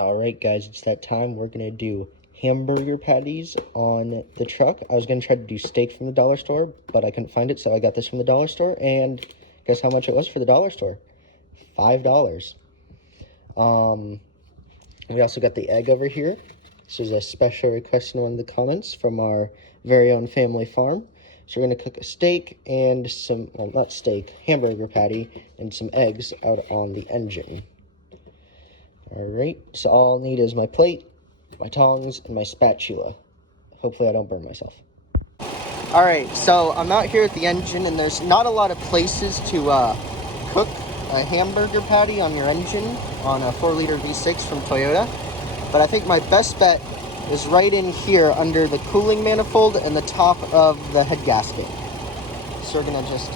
Alright guys, it's that time. We're going to do hamburger patties on the truck. I was going to try to do steak from the dollar store, but I couldn't find it, so I got this from the dollar store. And guess how much it was for the dollar store? $5. We also got the egg over here. This is a special request in one of the comments from our very own family farm. So we're going to cook a steak and some, well, not steak, hamburger patty and some eggs out on the engine. Alright, so all I need is my plate, my tongs, and my spatula. Hopefully I don't burn myself. Alright, so I'm out here at the engine, and there's not a lot of places to cook a hamburger patty on your engine on a 4-liter V6 from Toyota. But I think my best bet is right in here under the cooling manifold and the top of the head gasket. So we're going to just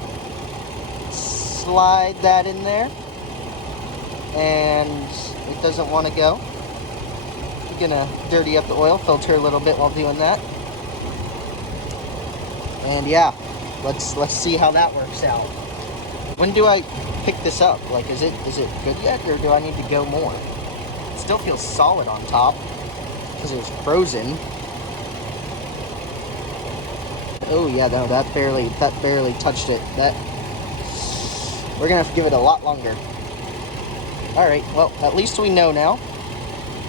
slide that in there. And it doesn't want to go. We're gonna dirty up the oil filter a little bit while doing that. And yeah, let's see how that works out. When do I pick this up? Like, is it good yet, or do I need to go more? It still feels solid on top because it was frozen. Oh yeah, no, that barely touched it. We're gonna have to give it a lot longer. Alright, well, at least we know now.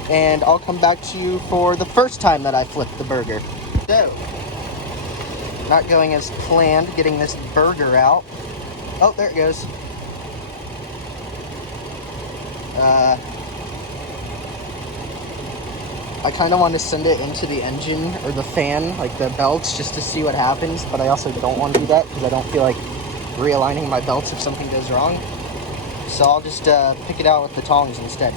And I'll come back to you for the first time that I flipped the burger. So, not going as planned, getting this burger out. Oh, there it goes. I kind of want to send it into the engine, or the fan, like the belts, just to see what happens. But I also don't want to do that, because I don't feel like realigning my belts if something goes wrong. So I'll just pick it out with the tongs instead.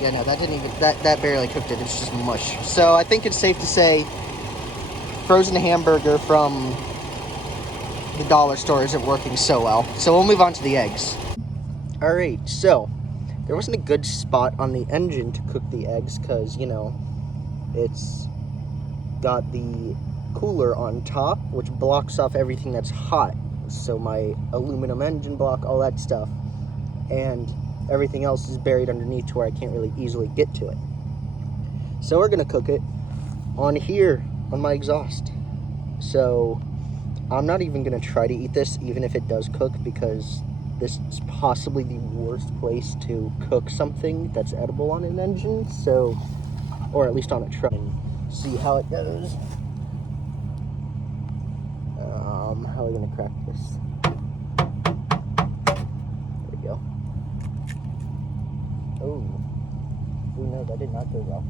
Yeah, no, that barely cooked it. It's just mush. So I think it's safe to say frozen hamburger from the dollar store isn't working so well. So we'll move on to the eggs. Alright, so there wasn't a good spot on the engine to cook the eggs because, you know, it's got the cooler on top, which blocks off everything that's hot. So my aluminum engine block, all that stuff, and everything else is buried underneath to where I can't really easily get to it. So we're gonna cook it on here, on my exhaust. So I'm not even gonna try to eat this, even if it does cook, because this is possibly the worst place to cook something that's edible on an engine. So, or at least on a truck, and see how it goes. How are we gonna crack this? There we go. Oh no, that did not go well.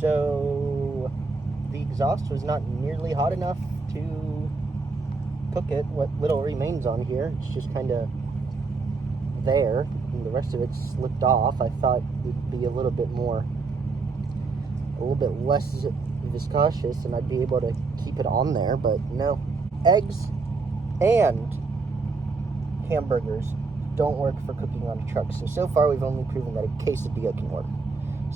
So the exhaust was not nearly hot enough to cook it. What little remains on here, it's just kind of there, and the rest of it slipped off. I thought it'd be a little bit less viscous and I'd be able to keep it on there, but no. Eggs and hamburgers don't work for cooking on a truck. So far we've only proven that a quesadilla can work.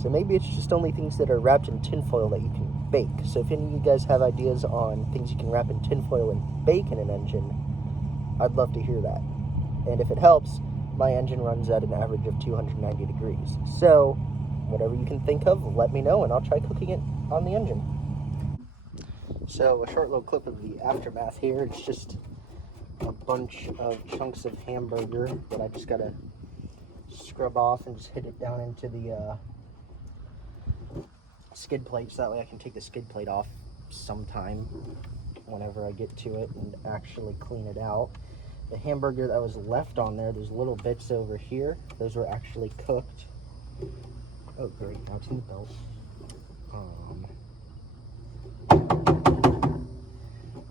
So maybe it's just only things that are wrapped in tinfoil that you can bake. So if any of you guys have ideas on things you can wrap in tinfoil and bake in an engine, I'd love to hear that. And if it helps, my engine runs at an average of 290 degrees. So whatever you can think of, let me know and I'll try cooking it on the engine. So a short little clip of the aftermath here. It's just a bunch of chunks of hamburger that I just gotta scrub off and just hit it down into the skid plate, so that way I can take the skid plate off sometime whenever I get to it and actually clean it out. The hamburger that was left on there's little bits over here. Those were actually cooked. Oh great, now it's in the belt. I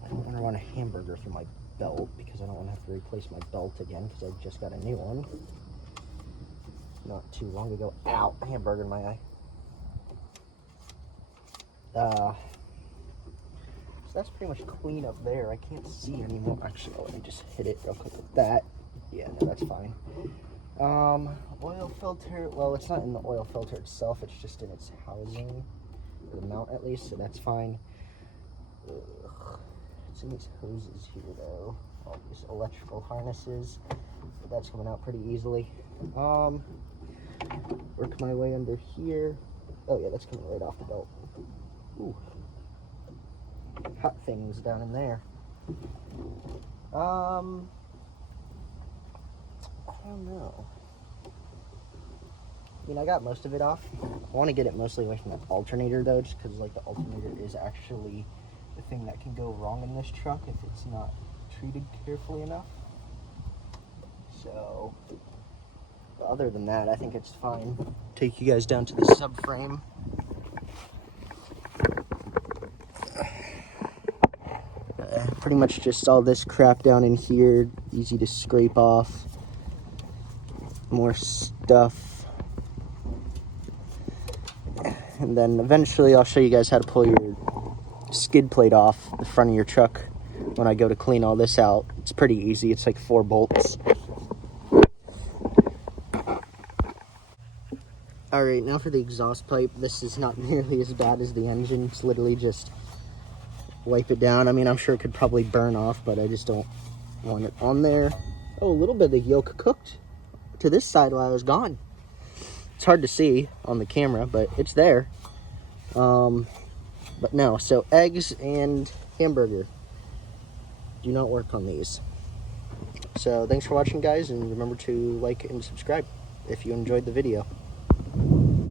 don't want to run a hamburger through my belt because I don't want to have to replace my belt again because I just got a new one not too long ago. Ow, hamburger in my eye. So that's pretty much clean up there. I can't see anymore. Actually, let me just hit it real quick with that. Yeah, no, that's fine. Oil filter, well, it's not in the oil filter itself, it's just in its housing, or the mount at least, so that's fine. Ugh. It's in these hoses here, though. All these electrical harnesses. That's coming out pretty easily. Work my way under here. Oh yeah, that's coming right off the belt. Ooh. Hot things down in there. I don't know. I mean, I got most of it off. I want to get it mostly away from the alternator though, just because like the alternator is actually the thing that can go wrong in this truck if it's not treated carefully enough. So, but other than that, I think it's fine. Take you guys down to the subframe. Pretty much just all this crap down in here, easy to scrape off. More stuff. And then eventually I'll show you guys how to pull your skid plate off the front of your truck when I go to clean all this out. It's pretty easy, it's like 4 bolts. Alright, now for the exhaust pipe. This is not nearly as bad as the engine. It's literally just wipe it down. I mean, I'm sure it could probably burn off, but I just don't want it on there. Oh, a little bit of the yolk cooked to this side while I was gone. It's hard to see on the camera, but it's there. But no, so eggs and hamburger do not work on these. So thanks for watching, guys, and remember to like and subscribe if you enjoyed the video.